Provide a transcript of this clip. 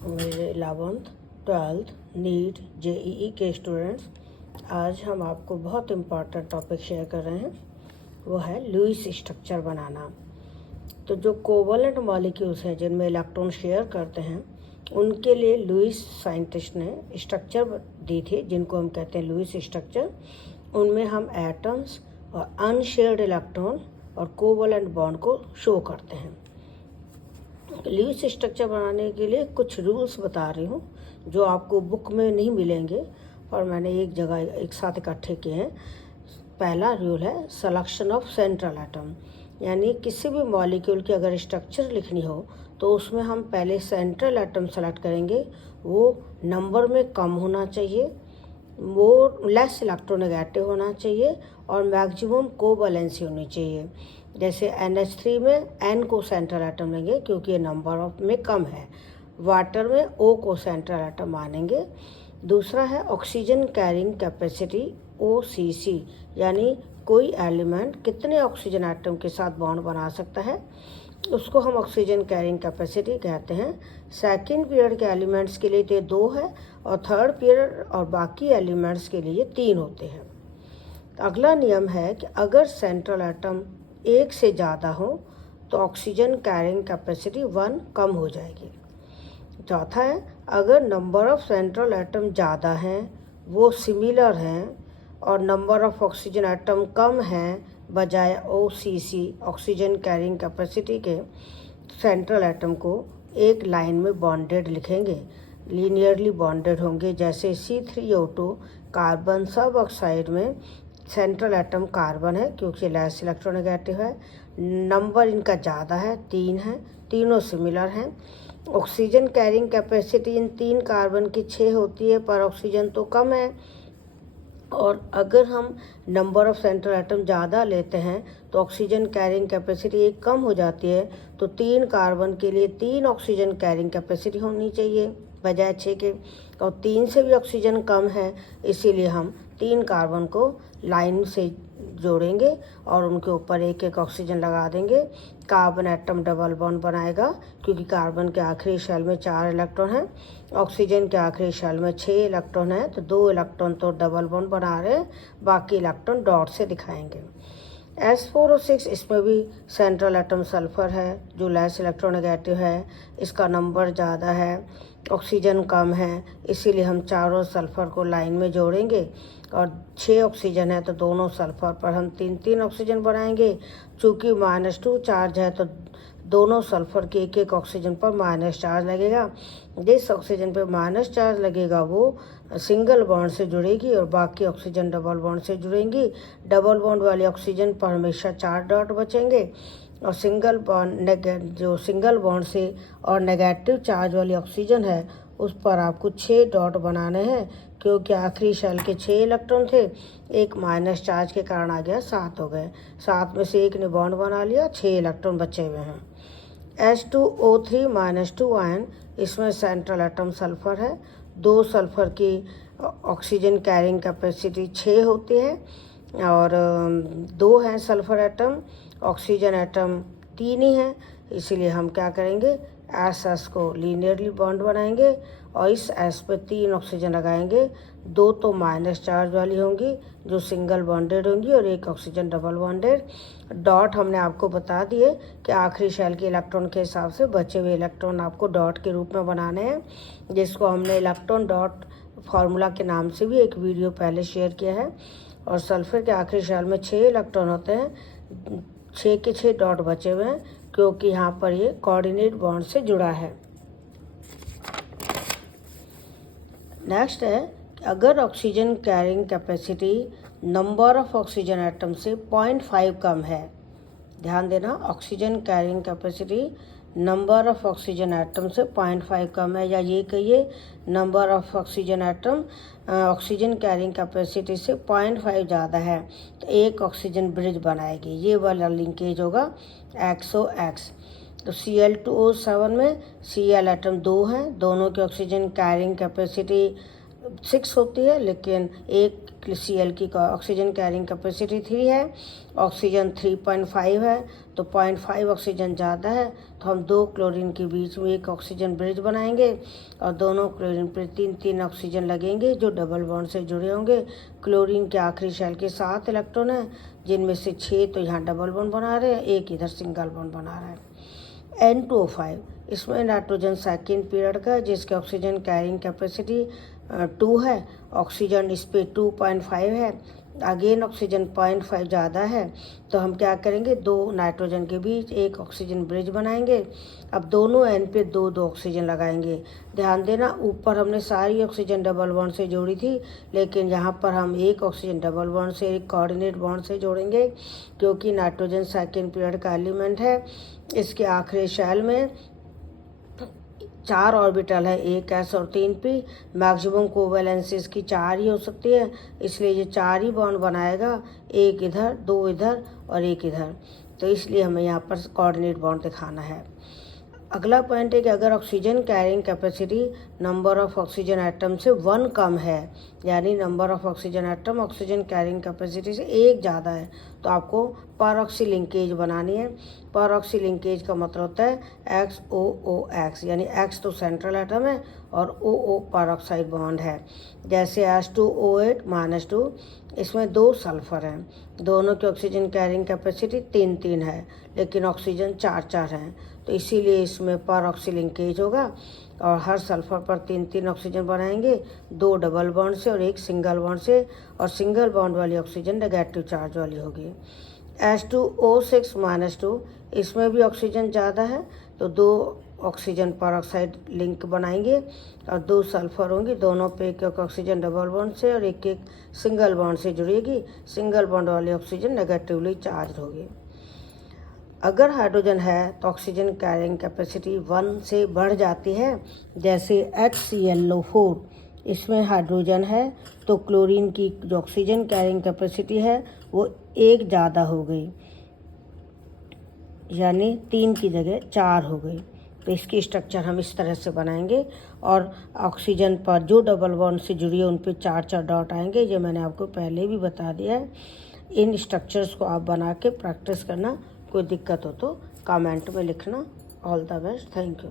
मेरे 11th 12th NEET JEE के students, आज हम आपको बहुत इम्पॉर्टेंट टॉपिक शेयर कर रहे हैं। वो है लुईस स्ट्रक्चर बनाना। तो जो कोवलेंट मॉलिक्यूल्स हैं जिनमें इलेक्ट्रॉन शेयर करते हैं, उनके लिए लुईस साइंटिस्ट ने स्ट्रक्चर दी थी जिनको हम कहते हैं लुईस स्ट्रक्चर। उनमें हम एटम्स और अनशेयर्ड इलेक्ट्रॉन और कोवलेंट बॉन्ड को शो करते हैं। लुईस स्ट्रक्चर बनाने के लिए कुछ रूल्स बता रही हूँ जो आपको बुक में नहीं मिलेंगे और मैंने एक जगह एक साथ इकट्ठे किए हैं। पहला रूल है सिलेक्शन ऑफ सेंट्रल एटम, यानी किसी भी मॉलिक्यूल की अगर स्ट्रक्चर लिखनी हो तो उसमें हम पहले सेंट्रल एटम सेलेक्ट करेंगे। वो नंबर में कम होना चाहिए, वो लेस इलेक्ट्रोनेगेटिव होना चाहिए और मैक्सिमम कोवैलेंसी होनी चाहिए। जैसे NH3 में N को सेंट्रल एटम लेंगे क्योंकि ये नंबर ऑफ में कम है। वाटर में O को सेंट्रल एटम मानेंगे। दूसरा है ऑक्सीजन कैरिंग कैपेसिटी OCC, यानी कोई एलिमेंट कितने ऑक्सीजन एटम के साथ बॉन्ड बना सकता है, उसको हम ऑक्सीजन कैरिंग कैपेसिटी कहते हैं। सेकंड पीरियड के एलिमेंट्स के लिए ये 2 है और थर्ड पीरियड और बाकी एलिमेंट्स के लिए 3 होते हैं। अगला नियम है कि अगर सेंट्रल एटम 1 से ज़्यादा हो तो ऑक्सीजन कैरिंग कैपेसिटी 1 कम हो जाएगी। चौथा है अगर नंबर ऑफ सेंट्रल एटम ज़्यादा हैं, वो सिमिलर हैं और नंबर ऑफ ऑक्सीजन एटम कम हैं बजाय OCC ऑक्सीजन कैरिंग कैपेसिटी के, सेंट्रल एटम को एक लाइन में बॉन्डेड लिखेंगे, लीनियरली बॉन्डेड होंगे। जैसे C3O2 कार्बन सब ऑक्साइड में सेंट्रल एटम कार्बन है क्योंकि लेस इलेक्ट्रोनेगेटिव है, नंबर इनका ज़्यादा है, 3 है, तीनों सिमिलर हैं। Oxygen carrying capacity in 3 carbon की 6 होती है पर ऑक्सीजन तो कम है। और अगर हम नंबर ऑफ सेंट्रल एटम ज़्यादा लेते हैं तो ऑक्सीजन कैरिंग कैपेसिटी 1 कम हो जाती है, तो 3 कार्बन के लिए 3 ऑक्सीजन कैरिंग कैपेसिटी होनी चाहिए बजाय 6 के। और 3 से भी ऑक्सीजन कम है, इसीलिए हम 3 कार्बन को लाइन से जोड़ेंगे और उनके ऊपर एक एक ऑक्सीजन लगा देंगे। कार्बन एटम डबल बॉन्ड बनाएगा क्योंकि कार्बन के आखिरी शेल में 4 इलेक्ट्रॉन हैं, ऑक्सीजन के आखिरी शेल में 6 इलेक्ट्रॉन हैं, तो 2 इलेक्ट्रॉन तो डबल बॉन्ड बना रहे हैं, बाकी इलेक्ट्रॉन डॉट से दिखाएंगे। S4O6 इसमें भी सेंट्रल एटम सल्फर है जो लेस इलेक्ट्रोनेगेटिव है, इसका नंबर ज़्यादा है, ऑक्सीजन कम है, इसीलिए हम चारों सल्फर को लाइन में जोड़ेंगे। और 6 ऑक्सीजन है तो दोनों सल्फर पर हम 3-3 ऑक्सीजन बनाएंगे। चूँकि -2 चार्ज है तो दोनों सल्फर के एक एक ऑक्सीजन पर माइनस चार्ज लगेगा। जिस ऑक्सीजन पर माइनस चार्ज लगेगा वो सिंगल बॉन्ड से जुड़ेगी और बाकी ऑक्सीजन डबल बॉन्ड से जुड़ेंगी। डबल बॉन्ड वाली ऑक्सीजन पर हमेशा 4 डॉट बचेंगे और सिंगल बॉन्ड से और नेगेटिव चार्ज वाली ऑक्सीजन है उस पर आपको 6 डॉट बनाने हैं क्योंकि आखिरी शेल के 6 इलेक्ट्रॉन थे, एक माइनस चार्ज के कारण आ गया 7 हो गए, 7 में से एक ने बॉन्ड बना लिया, 6 इलेक्ट्रॉन बचे हुए हैं। H2O3-2 आयन, इसमें सेंट्रल एटम सल्फर है, 2 सल्फर की ऑक्सीजन कैरिंग कैपेसिटी 6 होती है और 2 हैं सल्फर एटम, ऑक्सीजन एटम 3 ही हैं, इसीलिए हम क्या करेंगे SS को लीनियरली बॉन्ड बनाएंगे और इस S पे 3 ऑक्सीजन लगाएंगे। 2 तो माइनस चार्ज वाली होंगी जो सिंगल बॉन्डेड होंगी और एक ऑक्सीजन डबल बॉन्डेड। डॉट हमने आपको बता दिए कि आखिरी शेल के इलेक्ट्रॉन के हिसाब से बचे हुए इलेक्ट्रॉन आपको डॉट के रूप में बनाने हैं, जिसको हमने इलेक्ट्रॉन डॉट फार्मूला के नाम से भी एक वीडियो पहले शेयर किया है। और सल्फर के आखिरी शेल में 6 इलेक्ट्रॉन होते हैं, 6 के 6 डॉट बचे हुए हैं क्योंकि यहाँ पर ये कोऑर्डिनेट बॉन्ड से जुड़ा है। नेक्स्ट है कि अगर oxygen carrying capacity number of oxygen atom से 0.5 कम है, ध्यान देना, oxygen carrying capacity number of oxygen atom से 0.5 कम है, या ये कहिए number of oxygen atom oxygen carrying capacity से 0.5 ज़्यादा है, तो एक ऑक्सीजन ब्रिज बनाएगी, ये वाला लिंकेज होगा XOX। तो Cl2O7 में Cl एटम 2 हैं, दोनों की ऑक्सीजन कैरिंग कैपेसिटी 6 होती है, लेकिन एक Cl की ऑक्सीजन कैरिंग कैपेसिटी 3 है, ऑक्सीजन 3.5 है, तो 0.5 ऑक्सीजन ज़्यादा है, तो हम 2 क्लोरीन के बीच में एक ऑक्सीजन ब्रिज बनाएंगे और दोनों क्लोरीन पर 3 ऑक्सीजन लगेंगे जो डबल बॉन्ड से जुड़े होंगे। क्लोरीन के आखिरी शेल के 7 इलेक्ट्रॉन हैं, जिनमें से 6 तो यहाँ डबल बॉन्ड बना रहे हैं, एक इधर सिंगल बॉन्ड बना रहा है। N2O5 इसमें नाइट्रोजन सेकेंड पीरियड का है, जिसकी ऑक्सीजन कैरिंग कैपेसिटी 2 है, ऑक्सीजन इस पे 2.5 है, अगेन ऑक्सीजन 0.5 ज़्यादा है, तो हम क्या करेंगे 2 नाइट्रोजन के बीच एक ऑक्सीजन ब्रिज बनाएंगे। अब दोनों एन पे 2 ऑक्सीजन लगाएंगे। ध्यान देना, ऊपर हमने सारी ऑक्सीजन डबल बॉन्ड से जोड़ी थी, लेकिन यहाँ पर हम एक ऑक्सीजन डबल बॉन्ड से, एक कोऑर्डिनेट बॉन्ड से जोड़ेंगे, क्योंकि नाइट्रोजन सेकेंड पीरियड का एलिमेंट है। इसके आखिरी शेल में 4 ऑर्बिटल है, एक s और 3 p। मैक्सिमम कोवैलेंसी इसकी 4 ही हो सकती है, इसलिए ये 4 ही बॉन्ड बनाएगा, एक इधर, 2 इधर और एक इधर, तो इसलिए हमें यहाँ पर कोऑर्डिनेट बॉन्ड दिखाना है। अगला पॉइंट है कि अगर oxygen carrying capacity number of oxygen atom से 1 कम है, यानी number of oxygen atom oxygen carrying capacity से 1 ज़्यादा है, तो आपको परऑक्सी लिंकेज बनानी है। परऑक्सी लिंकेज का मतलब होता है XOOX, यानी X तो सेंट्रल एटम है और OO परऑक्साइड बॉन्ड है। जैसे H2O8 -2, इसमें 2 सल्फर हैं, दोनों की ऑक्सीजन कैरिंग कैपेसिटी 3 है, लेकिन ऑक्सीजन 4 है, तो इसीलिए इसमें परऑक्सी लिंकेज होगा और हर सल्फर पर 3 ऑक्सीजन बनाएंगे, 2 डबल बॉन्ड से और एक सिंगल बॉन्ड से, और सिंगल बॉन्ड वाली ऑक्सीजन नेगेटिव चार्ज वाली होगी। H2O6 -2, इसमें भी ऑक्सीजन ज़्यादा है, तो 2 ऑक्सीजन परऑक्साइड लिंक बनाएंगे और 2 सल्फर होंगी, दोनों पे एक ऑक्सीजन डबल बॉन्ड से और एक सिंगल बॉन्ड से जुड़ेगी। सिंगल बॉन्ड वाली ऑक्सीजन नेगेटिवली चार्ज होगी। अगर हाइड्रोजन है तो ऑक्सीजन कैरिंग कैपेसिटी 1 से बढ़ जाती है, जैसे HClO4, इसमें हाइड्रोजन है तो क्लोरीन की जो ऑक्सीजन कैरिंग कैपेसिटी है वो 1 ज़्यादा हो गई, यानी 3 की जगह 4 हो गई। तो इसकी स्ट्रक्चर हम इस तरह से बनाएंगे और ऑक्सीजन पर जो डबल बॉन्ड से जुड़ी है उन पे 4 डॉट आएंगे, जो मैंने आपको पहले भी बता दिया है। इन स्ट्रक्चर्स को आप बना के प्रैक्टिस करना, कोई दिक्कत हो तो कमेंट में लिखना। All the best, thank you.